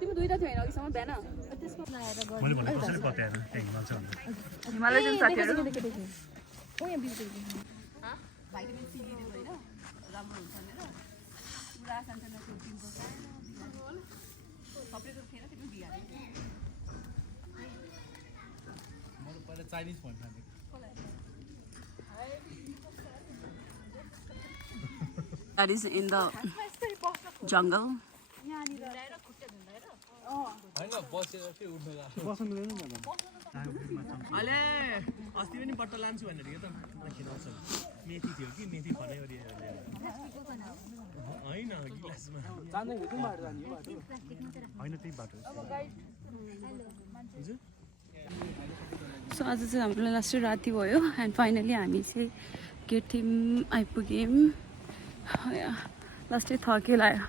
तिमी दुईटा थियो होइन अघिसम्म बिहान मैले भने कसरी पत्याएन त्यही हिमाल छ हिमालय जुन साथीहरू भाइटामिन सी लिएको होइन राम्रो हुन्छ भनेर पुरा सानसानो त्यो पिम्पल थपेको थिएन त्यो दिइहाल्यो मैले पहिला चाइनिज भन्नु That is in the jungle. अले अस्ति पनि बट्टा लान्छु भनेर के त खिलाउँछ मेथी थियो कि मेथी फले गरी हैन गिलासमा हैन त्यही बाटो सो आज चाहिँ हाम्रो लास्ट राति भयो एन्ड फाइनली हामी चाहिँ गेटिम आइपुग्यौँ लास्टै थके लाग्यो